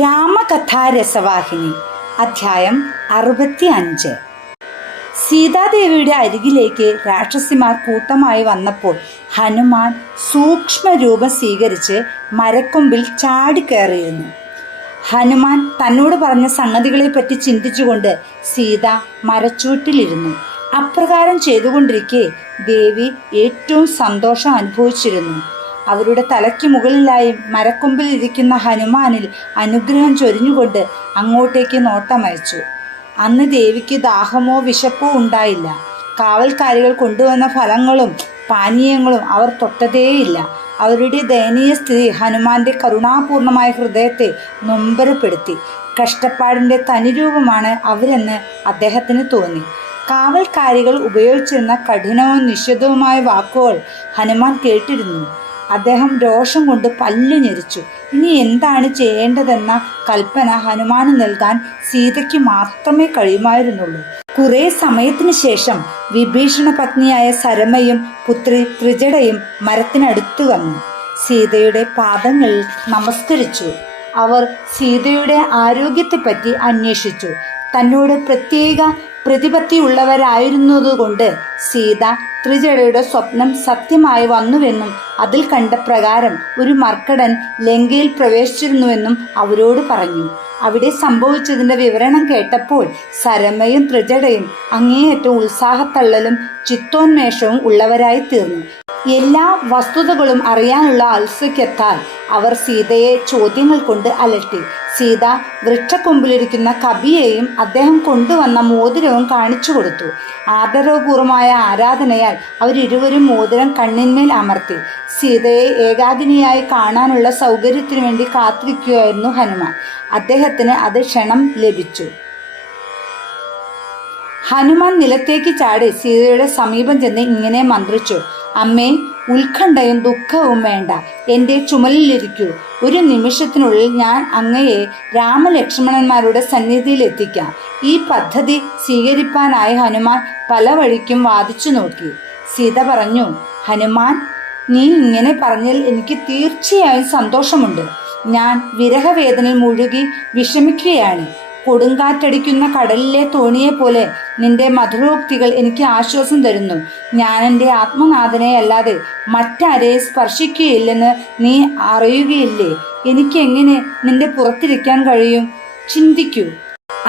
രാമകഥാരസവാഹിനി അധ്യായം 65. സീതാദേവിയുടെ അരികിലേക്ക് രാക്ഷസിമാർ കൂട്ടമായി വന്നപ്പോൾ ഹനുമാൻ സൂക്ഷ്മരൂപം സ്വീകരിച്ച് മരക്കൊമ്പിൽ ചാടിക്കയറിയിരുന്നു. ഹനുമാൻ തന്നോട് പറഞ്ഞ സംഗതികളെപ്പറ്റി ചിന്തിച്ചുകൊണ്ട് സീത മരച്ചുവട്ടിലിരുന്നു. അപ്രകാരം ചെയ്തുകൊണ്ടിരിക്കെ ദേവി ഏറ്റവും സന്തോഷം അനുഭവിച്ചിരുന്നു. അവരുടെ തലയ്ക്ക് മുകളിലായി മരക്കൊമ്പിൽ ഇരിക്കുന്ന ഹനുമാനിൽ അനുഗ്രഹം ചൊരിഞ്ഞുകൊണ്ട് അങ്ങോട്ടേക്ക് നോട്ടമയച്ചു. അന്ന് ദേവിക്ക് ദാഹമോ വിശപ്പോ ഉണ്ടായില്ല. കാവൽക്കാരികൾ കൊണ്ടുവന്ന ഫലങ്ങളും പാനീയങ്ങളും അവർ തൊട്ടതേയില്ല. അവരുടെ ദയനീയ സ്ഥിതി ഹനുമാന്റെ കരുണാപൂർണമായ ഹൃദയത്തെ നൊമ്പരപ്പെടുത്തി. കഷ്ടപ്പാടിൻ്റെ തനിരൂപമാണ് അവരെന്ന് അദ്ദേഹത്തിന് തോന്നി. കാവൽക്കാരികൾ ഉപയോഗിച്ചിരുന്ന കഠിനവും നിശ്ചിതവുമായ വാക്കുകൾ ഹനുമാൻ കേട്ടിരുന്നു. അദ്ദേഹം രോഷം കൊണ്ട് പല്ലു ഞെരിച്ചു. ഇനി എന്താണ് ചെയ്യേണ്ടതെന്ന കൽപ്പന ഹനുമാന് നൽകാൻ സീതയ്ക്ക് മാത്രമേ കഴിയുമായിരുന്നുള്ളൂ. കുറെ സമയത്തിന് ശേഷം വിഭീഷണ പത്നിയായ സരമയും പുത്രി ത്രിജടയും മരത്തിനടുത്തു വന്നു. സീതയുടെ പാദങ്ങളിൽ നമസ്കരിച്ചു. അവർ സീതയുടെ ആരോഗ്യത്തെപ്പറ്റി അന്വേഷിച്ചു. തന്നോട് പ്രത്യേക പ്രതിപത്തിയുള്ളവരായിരുന്നതുകൊണ്ട് സീത ത്രിജടയുടെ സ്വപ്നം സത്യമായി വന്നുവെന്നും അതിൽ കണ്ട പ്രകാരം ഒരു മർക്കടൻ ലങ്കയിൽ പ്രവേശിച്ചിരുന്നുവെന്നും അവരോട് പറഞ്ഞു. അവിടെ സംഭവിച്ചതിൻ്റെ വിവരണം കേട്ടപ്പോൾ സരമയും ത്രിജടയും അങ്ങേയറ്റം ഉത്സാഹത്തള്ളലും ചിത്തോന്മേഷവും ഉള്ളവരായി തീർന്നു. എല്ലാ വസ്തുതകളും അറിയാനുള്ള ഔത്സുക്യത്താൽ അവർ സീതയെ ചോദ്യങ്ങൾ കൊണ്ട് അലട്ടി. സീത വൃക്ഷക്കൊമ്പിലിരിക്കുന്ന കപിയെയും അദ്ദേഹം കൊണ്ടുവന്ന മോതിരവും കാണിച്ചു കൊടുത്തു. ആദരവപൂർവമായ ആരാധനയാൽ അവരിരുവരും മോതിരം കണ്ണിന്മേൽ അമർത്തി. സീതയെ ഏകാകിനിയായി കാണാനുള്ള സൗകര്യത്തിനു വേണ്ടി കാത്തിരിക്കുകയായിരുന്നു ഹനുമാൻ. അദ്ദേഹത്തിന് അത് ക്ഷണം ലഭിച്ചു. ഹനുമാൻ നിലത്തേക്ക് ചാടി സീതയുടെ സമീപം ചെന്ന് ഇങ്ങനെ മന്ത്രിച്ചു: അമ്മേ, ഉത്കണ്ഠയും ദുഃഖവും വേണ്ട. എൻ്റെ ചുമലിലിരിക്കൂ. ഒരു നിമിഷത്തിനുള്ളിൽ ഞാൻ അങ്ങയെ രാമലക്ഷ്മണന്മാരുടെ സന്നിധിയിൽ എത്തിക്കാം. ഈ പദ്ധതി സ്വീകരിപ്പാനായി ഹനുമാൻ പല വഴിക്കും വാദിച്ചു നോക്കി. സീത പറഞ്ഞു: ഹനുമാൻ, നീ ഇങ്ങനെ പറഞ്ഞാൽ എനിക്ക് തീർച്ചയായും സന്തോഷമുണ്ട്. ഞാൻ വിരഹവേദനയിൽ മുഴുകി വിഷമിക്കുകയാണ്. കൊടുങ്കാറ്റടിക്കുന്ന കടലിലെ തോണിയെ പോലെ നിന്റെ മധുരോക്തികൾ എനിക്ക് ആശ്വാസം തരുന്നു. ഞാൻ എൻ്റെ ആത്മനാഥനെ അല്ലാതെ മറ്റാരെയും സ്പർശിക്കുകയില്ലെന്ന് നീ അറിയുകയില്ലേ? എനിക്കെങ്ങനെ നിന്റെ പുറത്തിരിക്കാൻ കഴിയും? ചിന്തിക്കൂ.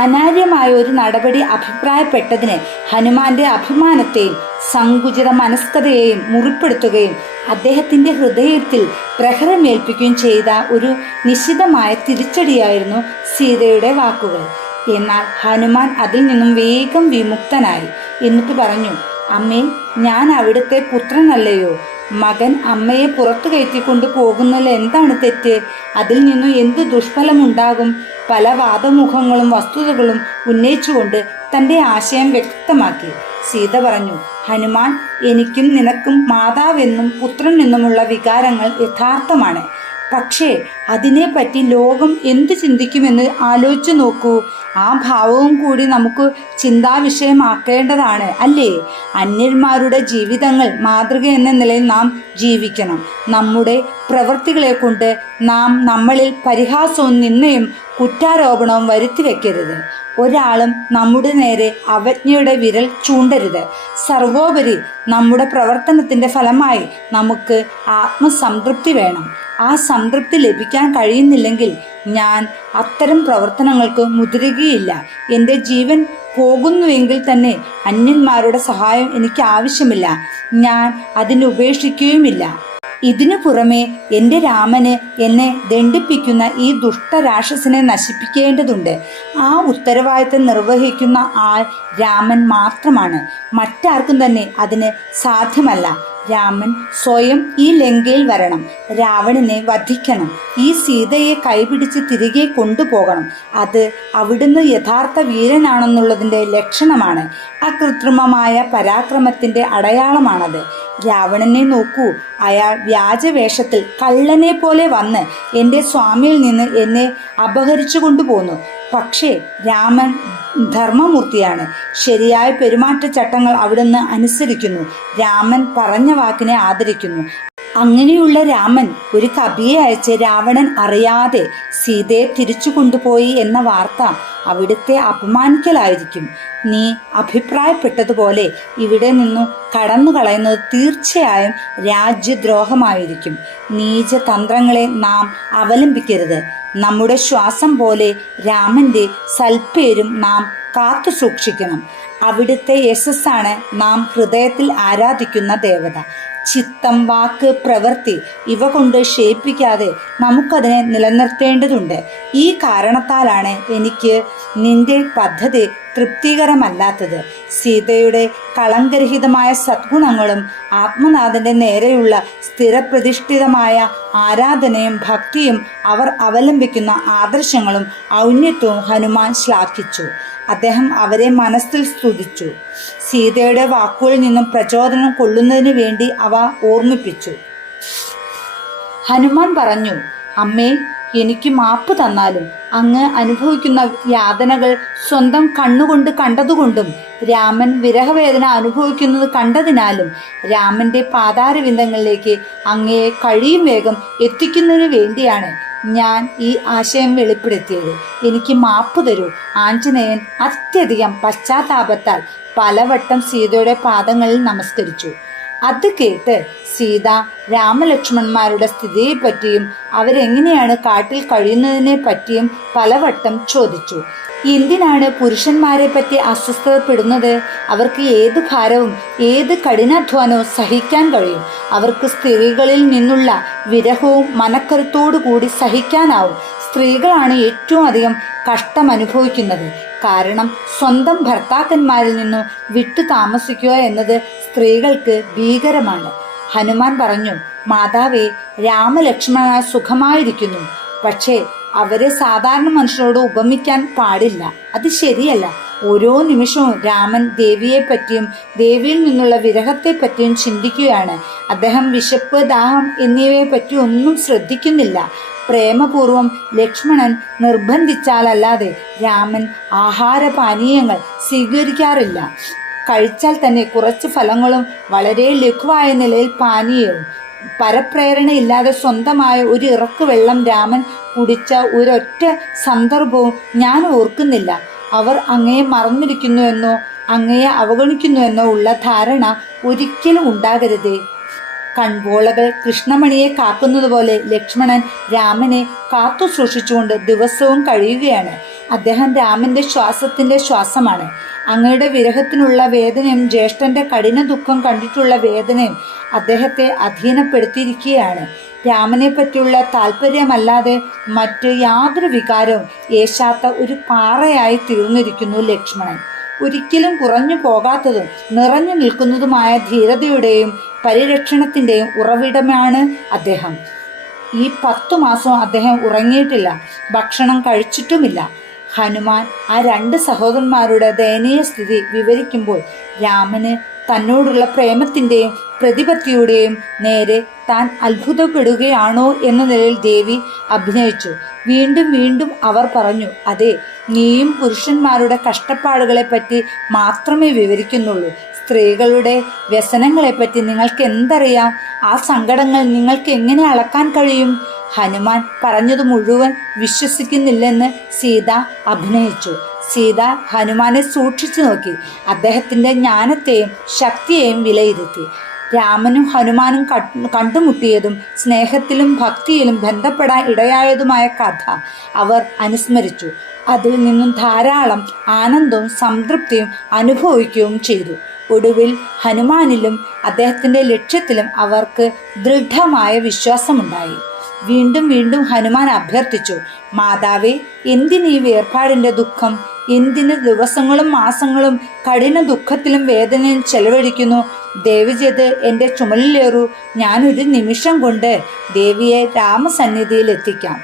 അനാര്യമായ ഒരു നടപടി അഭിപ്രായപ്പെട്ടതിന് ഹനുമാന്റെ അഭിമാനത്തെയും സങ്കുചിത മനസ്കതയെയും മുറിപ്പെടുത്തുകയും അദ്ദേഹത്തിൻ്റെ ഹൃദയത്തിൽ പ്രഹരമേൽപ്പിക്കുകയും ചെയ്ത ഒരു നിശ്ചിതമായ തിരിച്ചടിയായിരുന്നു സീതയുടെ വാക്കുകൾ. എന്നാൽ ഹനുമാൻ അതിൽ നിന്നും വേഗം വിമുക്തനായി. എന്നിട്ട് പറഞ്ഞു: അമ്മേ, ഞാൻ അവിടുത്തെ പുത്രനല്ലയോ? മകൻ അമ്മയെ പുറത്തു കയറ്റിക്കൊണ്ട് പോകുന്നതിൽ എന്താണ് തെറ്റ്? അതിൽ നിന്നും എന്ത് ദുഷ്ഫലമുണ്ടാകും? പല വാദമുഖങ്ങളും വസ്തുതകളും ഉന്നയിച്ചുകൊണ്ട് തൻ്റെ ആശയം വ്യക്തമാക്കി. സീത പറഞ്ഞു: ഹനുമാൻ, എനിക്കും നിനക്കും മാതാവെന്നും പുത്രൻ എന്നുമുള്ള വികാരങ്ങൾ യഥാർത്ഥമാണ്. പക്ഷേ അതിനെപ്പറ്റി ലോകം എന്തു ചിന്തിക്കുമെന്ന് ആലോചിച്ചു നോക്കൂ. ആ ഭാവവും കൂടി നമുക്ക് ചിന്താവിഷയമാക്കേണ്ടതാണ്, അല്ലേ? അന്യന്മാരുടെ ജീവിതങ്ങൾ മാതൃക എന്ന നിലയിൽ നാം ജീവിക്കണം. നമ്മുടെ പ്രവൃത്തികളെ കൊണ്ട് നാം നമ്മളിൽ പരിഹാസവും നിന്ദയും കുറ്റാരോപണവും വരുത്തി വയ്ക്കരുത്. ഒരാളും നമ്മുടെ നേരെ അവജ്ഞയുടെ വിരൽ ചൂണ്ടരുത്. സർവോപരി നമ്മുടെ പ്രവർത്തനത്തിൻ്റെ ഫലമായി നമുക്ക് ആത്മസംതൃപ്തി വേണം. ആ സംതൃപ്തി ലഭിക്കാൻ കഴിയുന്നില്ലെങ്കിൽ ഞാൻ അത്തരം പ്രവർത്തനങ്ങൾക്ക് മുതിരുകയില്ല. എൻ്റെ ജീവൻ പോകുന്നുവെങ്കിൽ തന്നെ അന്യന്മാരുടെ സഹായം എനിക്ക് ആവശ്യമില്ല. ഞാൻ അതിനെ ഉപേക്ഷിക്കുകയുമില്ല. ഇതിനു പുറമെ എൻ്റെ രാമന് എന്നെ ദണ്ഡിപ്പിക്കുന്ന ഈ ദുഷ്ടരാക്ഷസനെ നശിപ്പിക്കേണ്ടതുണ്ട്. ആ ഉത്തരവാദിത്തം നിർവഹിക്കുന്ന ആൾ രാമൻ മാത്രമാണ്. മറ്റാർക്കും തന്നെ അതിന് സാധ്യമല്ല. രാമൻ സ്വയം ഈ ലങ്കയിൽ വരണം. രാവണനെ വധിക്കണം. ഈ സീതയെ കൈപിടിച്ച് തിരികെ കൊണ്ടുപോകണം. അത് അവിടുന്ന് യഥാർത്ഥ വീരനാണെന്നുള്ളതിൻ്റെ ലക്ഷണമാണ്. അകൃത്രിമമായ പരാക്രമത്തിൻ്റെ അടയാളമാണത്. രാവണനെ നോക്കൂ. അയാൾ വ്യാജവേഷത്തിൽ കള്ളനെ പോലെ വന്ന് എൻ്റെ സ്വാമിയിൽ നിന്ന് എന്നെ അപഹരിച്ചു കൊണ്ടുപോന്നു. പക്ഷേ രാമൻ ധർമ്മമൂർത്തിയാണ്. ശരിയായ പെരുമാറ്റച്ചട്ടങ്ങൾ അവിടുന്ന് അനുസരിക്കുന്നു. രാമൻ പറഞ്ഞ വാക്കിനെ ആദരിക്കുന്നു. അങ്ങനെയുള്ള രാമൻ ഒരു കവിയെ അയച്ച് രാവണൻ അറിയാതെ സീതയെ തിരിച്ചു കൊണ്ടുപോയി എന്ന വാർത്ത അവിടുത്തെ അപമാനിക്കലായിരിക്കും. നീ അഭിപ്രായപ്പെട്ടതുപോലെ ഇവിടെ നിന്നു കടന്നു കളയുന്നത് തീർച്ചയായും രാജ്യദ്രോഹമായിരിക്കും. നീചതന്ത്രങ്ങളെ നാം അവലംബിക്കരുത്. നമ്മുടെ ശ്വാസം പോലെ രാമന്റെ സൽപ്പേരും നാം കാത്തു സൂക്ഷിക്കണം. അവിടുത്തെ യശസ്സാണ് നാം ഹൃദയത്തിൽ ആരാധിക്കുന്ന ദേവത. ചിത്തം, വാക്ക്, പ്രവൃത്തി ഇവ കൊണ്ട് ക്ഷയിപ്പിക്കാതെ നമുക്കതിനെ നിലനിർത്തേണ്ടതുണ്ട്. ഈ കാരണത്താലാണ് എനിക്ക് നിന്റെ പദ്ധതി തൃപ്തികരമല്ലാത്തത്. സീതയുടെ കളങ്കരഹിതമായ സദ്ഗുണങ്ങളും ആത്മനാഥന്റെ നേരെയുള്ള സ്ഥിരപ്രതിഷ്ഠിതമായ ആരാധനയും ഭക്തിയും അവർ അവലംബിക്കുന്ന ആദർശങ്ങളും ഔന്നത്യവും ഹനുമാൻ ശ്ലാഘിച്ചു. അദ്ദേഹം അവരെ മനസ്സിൽ സ്തുതിച്ചു. സീതയുടെ വാക്കുകളിൽ നിന്നും പ്രചോദനം കൊള്ളുന്നതിന് വേണ്ടി അവ ഓർമ്മിപ്പിച്ചു. ഹനുമാൻ പറഞ്ഞു, അമ്മേ, എനിക്ക് മാപ്പ് തന്നാലും അങ്ങ് അനുഭവിക്കുന്ന യാതനകൾ സ്വന്തം കണ്ണുകൊണ്ട് കണ്ടതുകൊണ്ടും രാമൻ വിരഹവേദന അനുഭവിക്കുന്നത് കണ്ടതിനാലും രാമന്റെ പാതാരവിന്ദങ്ങളിലേക്ക് അങ്ങയെ കഴിയും വേഗം എത്തിക്കുന്നതിന് വേണ്ടിയാണ് ഞാൻ ഈ ആശയം വെളിപ്പെടുത്തിയത്. എനിക്ക് മാപ്പ് തരൂ. ആഞ്ജനേയൻ അത്യധികം പശ്ചാത്താപത്താൽ പലവട്ടം സീതയുടെ പാദങ്ങളിൽ നമസ്കരിച്ചു. അത് കേട്ട് സീത രാമലക്ഷ്മണന്മാരുടെ സ്ഥിതിയെപ്പറ്റിയും അവരെങ്ങനെയാണ് കാട്ടിൽ കഴിയുന്നതിനെ പറ്റിയും പലവട്ടം ചോദിച്ചു. എന്തിനാണ് പുരുഷന്മാരെ പറ്റി അസ്വസ്ഥതപ്പെടുന്നത്? അവർക്ക് ഏത് ഭാരവും ഏത് കഠിനാധ്വാനവും സഹിക്കാൻ കഴിയും. അവർക്ക് സ്ത്രീകളിൽ നിന്നുള്ള വിരഹവും മനക്കരുത്തോടു കൂടി സഹിക്കാനാവും. സ്ത്രീകളാണ് ഏറ്റവും അധികം കഷ്ടം അനുഭവിക്കുന്നത്. കാരണം സ്വന്തം ഭർത്താക്കന്മാരിൽ നിന്നും വിട്ടു താമസിക്കുക എന്നത് സ്ത്രീകൾക്ക് ഭീകരമാണ്. ഹനുമാൻ പറഞ്ഞു, മാതാവേ, രാമലക്ഷ്മണ സുഖമായിരിക്കുന്നു. പക്ഷേ അവരെ സാധാരണ മനുഷ്യരോട് ഉപമിക്കാൻ പാടില്ല. അത് ശരിയല്ല. ഓരോ നിമിഷവും രാമൻ ദേവിയെ പറ്റിയും ദേവിയിൽ നിന്നുള്ള വിരഹത്തെ പറ്റിയും ചിന്തിക്കുകയാണ്. അദ്ദേഹം വിശപ്പ്, ദാഹം എന്നിവയെ പറ്റി ഒന്നും ശ്രദ്ധിക്കുന്നില്ല. പ്രേമപൂർവം ലക്ഷ്മണൻ നിർബന്ധിച്ചാലല്ലാതെ രാമൻ ആഹാരപാനീയങ്ങൾ സ്വീകരിക്കാറില്ല. കഴിച്ചാൽ തന്നെ കുറച്ച് ഫലങ്ങളും വളരെ ലഘുവായ നിലയിൽ പാനീയവും. പരപ്രേരണയില്ലാതെ സ്വന്തമായ ഒരു ഇറക്ക് വെള്ളം രാമൻ കുടിച്ച ഒരൊറ്റ സന്ദർഭവും ഞാൻ ഓർക്കുന്നില്ല. അവർ അങ്ങയെ മറന്നിരിക്കുന്നുവെന്നോ അങ്ങയെ അവഗണിക്കുന്നുവെന്നോ ഉള്ള ധാരണ ഒരിക്കലും ഉണ്ടാകരുതേ. കൺപോളകൾ കൃഷ്ണമണിയെ കാക്കുന്നത് പോലെ ലക്ഷ്മണൻ രാമനെ കാത്തു സൂക്ഷിച്ചുകൊണ്ട് ദിവസവും കഴിയുകയാണ്. അദ്ദേഹം രാമന്റെ ശ്വാസത്തിന്റെ ശ്വാസമാണ്. അങ്ങയുടെ വിരഹത്തിനുള്ള വേദനയും ജ്യേഷ്ഠന്റെ കഠിന ദുഃഖം കണ്ടിട്ടുള്ള വേദനയും അദ്ദേഹത്തെ അധീനപ്പെടുത്തിയിരിക്കുകയാണ്. രാമനെ പറ്റിയുള്ള താല്പര്യമല്ലാതെ മറ്റ് യാതൊരു വികാരവും ഏശാത്ത ഒരു പാറയായി തീർന്നിരിക്കുന്നു ലക്ഷ്മണൻ. ഒരിക്കലും കുറഞ്ഞു പോകാത്തതും നിറഞ്ഞു നിൽക്കുന്നതുമായ ധീരതയുടെയും പരിരക്ഷണത്തിൻ്റെയും ഉറവിടമാണ് അദ്ദേഹം. ഈ 10 മാസവും അദ്ദേഹം ഉറങ്ങിയിട്ടില്ല, ഭക്ഷണം കഴിച്ചിട്ടുമില്ല. ഹനുമാൻ ആ 2 സഹോദരന്മാരുടെ ദയനീയ സ്ഥിതി വിവരിക്കുമ്പോൾ രാമന് തന്നോടുള്ള പ്രേമത്തിൻ്റെയും പ്രതിപത്തിയുടെയും നേരെ താൻ അത്ഭുതപ്പെടുകയാണോ എന്ന നിലയിൽ ദേവി അഭിനയിച്ചു. വീണ്ടും വീണ്ടും അവർ പറഞ്ഞു, അതെ, നീയും പുരുഷന്മാരുടെ കഷ്ടപ്പാടുകളെപ്പറ്റി മാത്രമേ വിവരിക്കുന്നുള്ളൂ. സ്ത്രീകളുടെ വ്യസനങ്ങളെപ്പറ്റി നിങ്ങൾക്ക് എന്തറിയാം? ആ സങ്കടങ്ങൾ നിങ്ങൾക്ക് എങ്ങനെ അളക്കാൻ കഴിയും? ഹനുമാൻ പറഞ്ഞത് മുഴുവൻ വിശ്വസിക്കുന്നില്ലെന്ന് സീത അഭിനയിച്ചു. സീത ഹനുമാനെ സൂക്ഷിച്ചു നോക്കി. അദ്ദേഹത്തിൻ്റെ ജ്ഞാനത്തെയും ശക്തിയെയും വിലയിരുത്തി. രാമനും ഹനുമാനും കണ്ടുമുട്ടിയതും സ്നേഹത്തിലും ഭക്തിയിലും ബന്ധപ്പെടാൻ ഇടയായതുമായ കഥ അവർ അനുസ്മരിച്ചു. അതിൽ നിന്നും ധാരാളം ആനന്ദവും സംതൃപ്തിയും അനുഭവിക്കുകയും ചെയ്തു. ഒടുവിൽ ഹനുമാനിലും അദ്ദേഹത്തിൻ്റെ ലക്ഷ്യത്തിലും അവർക്ക് ദൃഢമായ വിശ്വാസമുണ്ടായി. വീണ്ടും വീണ്ടും ഹനുമാൻ അഭ്യർത്ഥിച്ചു, മാതാവേ, എന്തിനീ വേർപാടിൻ്റെ ദുഃഖം? എന്തിന് ദിവസങ്ങളും മാസങ്ങളും കഠിന ദുഃഖത്തിലും വേദനയും ചെലവഴിക്കുന്നു? ദേവി ചെയ്ത് എൻ്റെ ചുമലിലേറൂ. ഞാനൊരു നിമിഷം കൊണ്ട് ദേവിയെ രാമസന്നിധിയിൽ എത്തിക്കാം.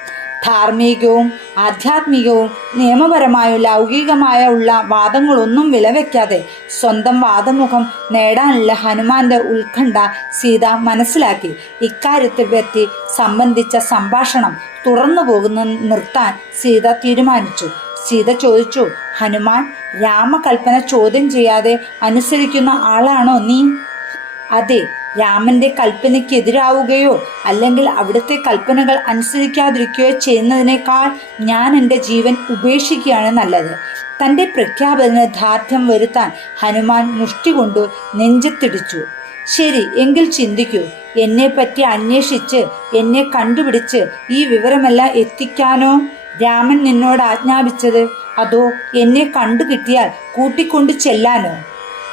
ധാർമ്മികവും ആധ്യാത്മികവും നിയമപരമായും ലൗകികമായ ഉള്ള വാദങ്ങളൊന്നും വിലവെക്കാതെ സ്വന്തം വാദമുഖം നേടാനുള്ള ഹനുമാന്റെ ഉത്കണ്ഠ സീത മനസ്സിലാക്കി. ഇക്കാര്യത്തെ പറ്റി സംബന്ധിച്ച സംഭാഷണം തുറന്നു പോകുന്ന നിർത്താൻ സീത തീരുമാനിച്ചു. സീത ചോദിച്ചു, ഹനുമാൻ, രാമകൽപ്പന ചോദ്യം ചെയ്യാതെ അനുസരിക്കുന്ന ആളാണോ നീ? അതെ, രാമന്റെ കൽപ്പനയ്ക്കെതിരാവുകയോ അല്ലെങ്കിൽ അവിടുത്തെ കൽപ്പനകൾ അനുസരിക്കാതിരിക്കുകയോ ചെയ്യുന്നതിനേക്കാൾ ഞാൻ എൻ്റെ ജീവൻ ഉപേക്ഷിക്കുകയാണ് നല്ലത്. തൻ്റെ പ്രഖ്യാപനത്തിന് ദാർഢ്യം വരുത്താൻ ഹനുമാൻ മുഷ്ടി കൊണ്ടു നെഞ്ചത്തിടിച്ചു. ശരി, എങ്കിൽ ചിന്തിക്കൂ. എന്നെപ്പറ്റി അന്വേഷിച്ച് എന്നെ കണ്ടുപിടിച്ച് ഈ വിവരമെല്ലാം എത്തിക്കാനോ രാമൻ നിന്നോട് ആജ്ഞാപിച്ചത്, അതോ എന്നെ കണ്ടു കിട്ടിയാൽ കൂട്ടിക്കൊണ്ടു ചെല്ലാനോ?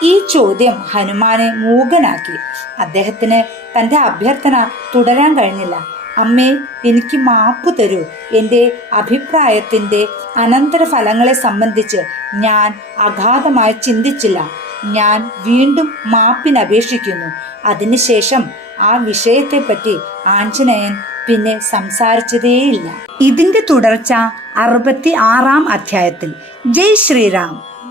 ഈ ചോദ്യം ഹനുമാനെ മൂകനാക്കി. അദ്ദേഹത്തിന് തൻ്റെ അഭ്യർത്ഥന തുടരാൻ കഴിഞ്ഞില്ല. അമ്മേ, എനിക്ക് മാപ്പ് തരൂ. എൻ്റെ അഭിപ്രായത്തിൻ്റെ അനന്തരഫലങ്ങളെ സംബന്ധിച്ച് ഞാൻ അഗാധമായി ചിന്തിച്ചില്ല. ഞാൻ വീണ്ടും മാപ്പിനപേക്ഷിക്കുന്നു. അതിനുശേഷം ആ വിഷയത്തെപ്പറ്റി ആഞ്ജനേയൻ പിന്നെ സംസാരിച്ചതേയില്ല. ഇതിൻ്റെ തുടർച്ച 66-ാം അധ്യായത്തിൽ. ജയ് ശ്രീറാം.